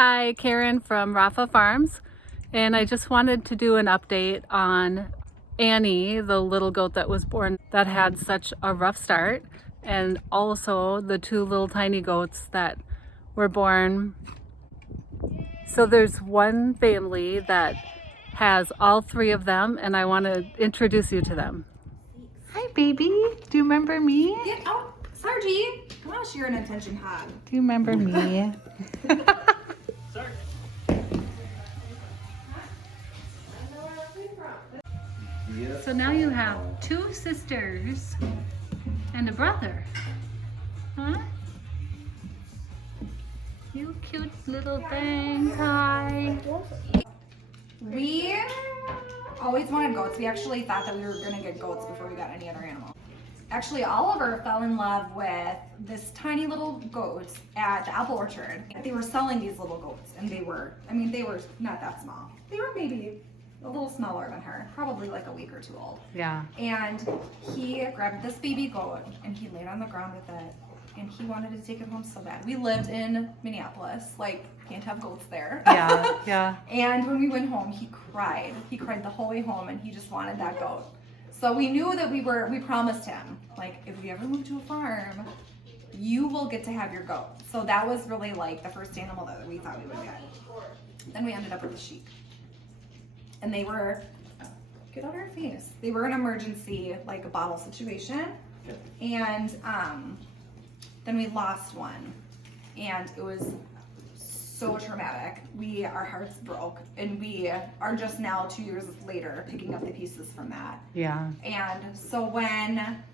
Hi, Karen from Rafa Farms, and I just wanted to do an update on Annie, the little goat that was born that had such a rough start, and also the two little tiny goats that were born. So there's one family that has all three of them, and I want to introduce you to them. Hi, baby. Do you remember me? Get out, Sargy. Come on, you're an attention hog. Do you remember me? So now you have two sisters and a brother, huh? You cute little things, hi. We always wanted goats. We actually thought that we were gonna get goats before we got any other animal. Actually, Oliver fell in love with this tiny little goat at the apple orchard. They were selling these little goats, and they were not that small. They were maybe a little smaller than her, probably like a week or two old. Yeah. And he grabbed this baby goat and he laid on the ground with it, and he wanted to take it home so bad. We lived in Minneapolis, like can't have goats there. Yeah, yeah. And when we went home, he cried. He cried the whole way home, and he just wanted that goat. So we knew that we promised him, like, if we ever move to a farm, you will get to have your goat. So that was really like the first animal that we thought we would get. Then we ended up with the sheep. And they were, get out of our face. They were an emergency, like a bottle situation. And then we lost one. And it was so traumatic. Our hearts broke, and we are just now 2 years later picking up the pieces from that. Yeah. And so when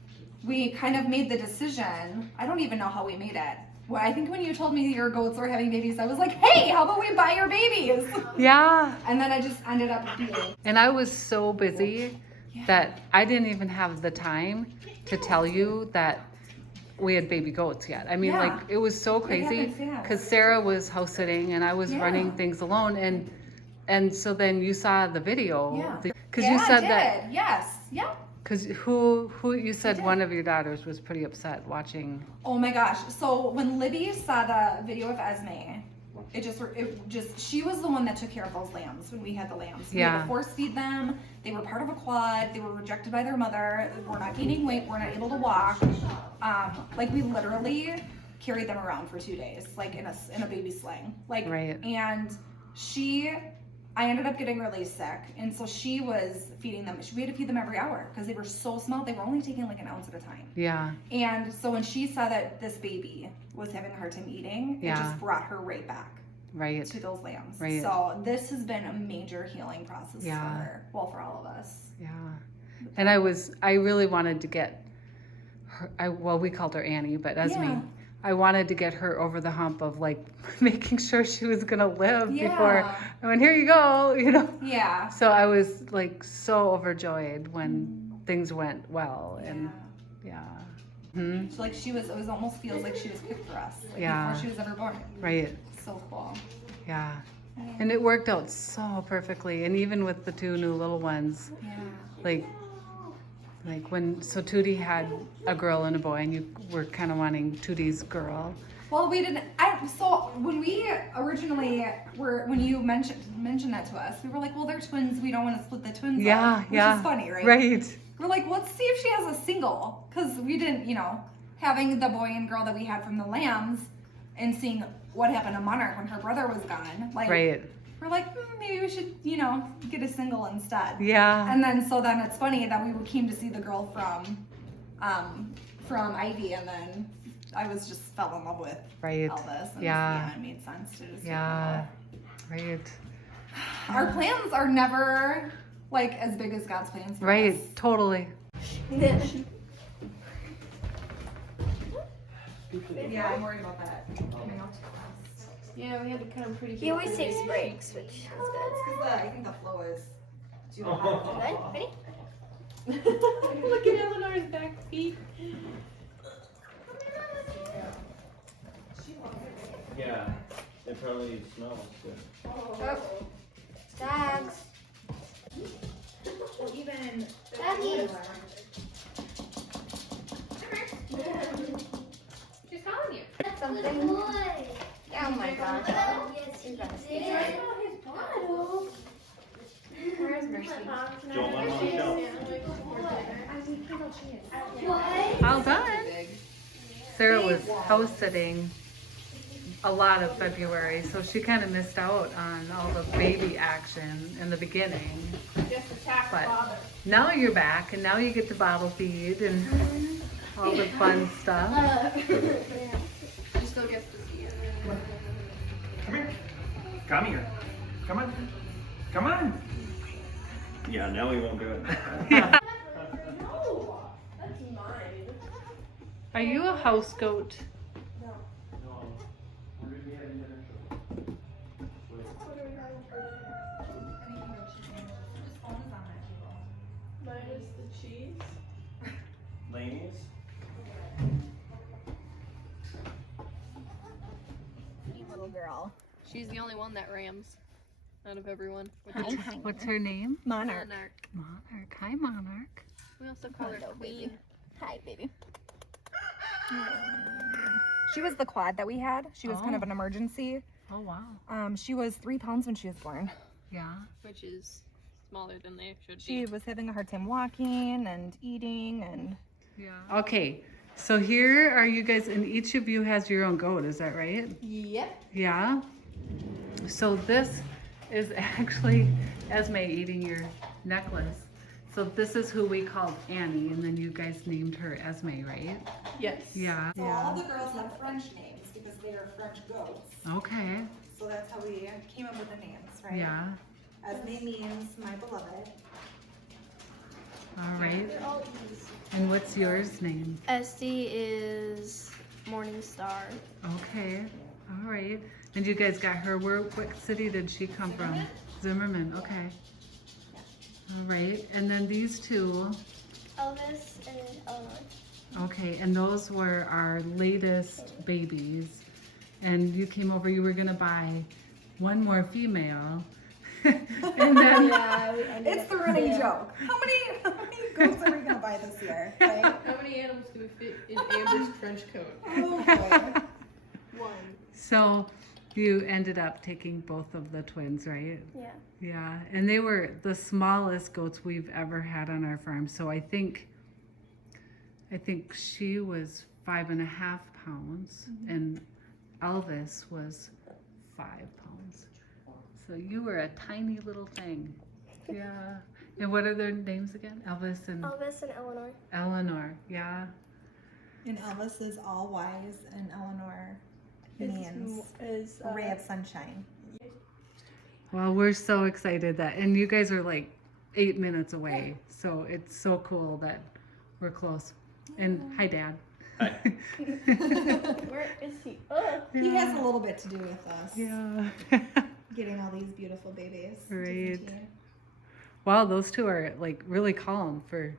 we kind of made the decision, I don't even know how we made it. Well, I think when you told me your goats were having babies, I was like, hey, how about we buy your babies? Yeah. And then I just ended up being. And I was so busy that I didn't even have the time to tell you that we had baby goats yet. I mean, Yeah. like, it was so crazy happened fast. because Sarah was house sitting and I was Yeah. running things alone. And so then you saw the video. Yeah. Because you said that. Yes. Yep. Because who you said one of your daughters was pretty upset watching. Oh my gosh. So when Libby saw the video of Esme, she was the one that took care of those lambs when we had the lambs. We had to force feed them. They were part of a quad. They were rejected by their mother. We're not gaining weight. We're not able to walk. Like we literally carried them around for 2 days, like in a baby sling. Like, right. And I ended up getting really sick, and so she was feeding them. We had to feed them every hour because they were so small. They were only taking like an ounce at a time. Yeah. And so when she saw that this baby was having a hard time eating, it just brought her right back. Right. To those lambs. Right. So this has been a major healing process for her. Well, for all of us. Yeah. And I really wanted to get her, we called her Annie, but Esme, I wanted to get her over the hump of like making sure she was gonna live before I went, here you go, you know? Yeah. So I was like so overjoyed when things went well, and So like it almost feels like she was picked for us. Like before she was ever born. Right. So cool. Yeah. And it worked out so perfectly, and even with the two new little ones, like when Tootie had a girl and a boy, and you were kind of wanting Tootie's girl. Well, we didn't. So when we originally when you mentioned that to us, we were like, well, they're twins. We don't want to split the twins up. Which is funny, right? Right. We're like, let's see if she has a single, because we didn't, having the boy and girl that we had from the lambs, and seeing what happened to Monarch when her brother was gone. Like, we're like, maybe we should, get a single instead. Yeah. And then it's funny that we came to see the girl from Ivy, and then I just fell in love with Elvis. And it made sense to just Right. Our plans are never like as big as God's plans for us. Totally. Yeah, I'm worried about that. Yeah, we had to cut him pretty. He always takes breaks, which is good. I think the flow is too high. Good? Ready? Look at Eleanor's back feet. Yeah, it probably smells good. Oh. Dogs. Even Doggy. She's calling you. Something. Oh my gosh. All done. Sarah was house sitting a lot of February, so she kind of missed out on all the baby action in the beginning. Just attack But father. now you're back, and now you get to bottle feed and all the fun stuff. She still gets to see it. Come here. Come here. Come on. Come on. Yeah, now we won't do it. Yeah. No, that's mine. Are you a house goat? Minus the cheese. Ladies? Little girl. She's the only one that rams out of everyone. What's her name? Monarch. Monarch. Hi, Monarch. We also call her Hello, Queen. baby. Hi, baby. She was the quad that we had. She was kind of Oh. an emergency. Oh, wow. She was 3 pounds when she was born. Yeah. Which is smaller than they should She be. was having a hard time walking and eating and Yeah. Okay. So here are you guys, and each of you has your own goat. Is that right? Yep. Yeah. So this is actually Esme eating your necklace. So this is who we called Annie, and then you guys named her Esme, right? Yes. Yeah. So all the girls have French names because they are French goats. Okay. So that's how we came up with the names, right? Yeah. Esme means my beloved. All right. They're all E's. And what's yours name? Esty is Morning Star. Okay. All right. And you guys got her. What city did she come from? Zimmerman. Okay. All right. And then these two. Elvis and Eleanor. Okay. And those were our latest babies. And you came over. You were gonna buy one more female. And then It's the running joke. How many goats are we gonna buy this year? Right? How many animals do we fit in Amber's trench coat? Oh boy. One. so you ended up taking both of the twins, right? Yeah. Yeah, and they were the smallest goats we've ever had on our farm. So I think she was 5.5 pounds, and Elvis was 5 pounds. So you were a tiny little thing. Yeah. And what are their names again? Elvis and Elvis and Eleanor. Eleanor. Yeah. And Elvis is all wise, and Eleanor means Is a ray of sunshine. Well, we're so excited that, and you guys are like 8 minutes away. So it's so cool that we're close. And hi, Dad. Hi. Where is he? Oh. He has a little bit to do with us. Yeah. Getting all these beautiful babies. Right. Wow, those two are like really calm for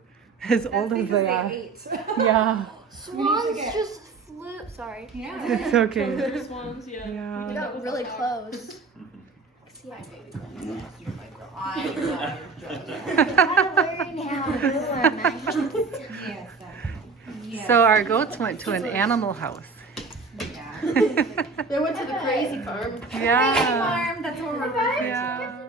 as old as they are. ate. Yeah. Swans get- just flew. Sorry. Yeah. It's okay. Those swans, yeah. We Yeah. got really close. See, I Yes. So our goats went to an animal house. Yeah. They went to the crazy farm. Yeah. Farm, that's where we're Yeah.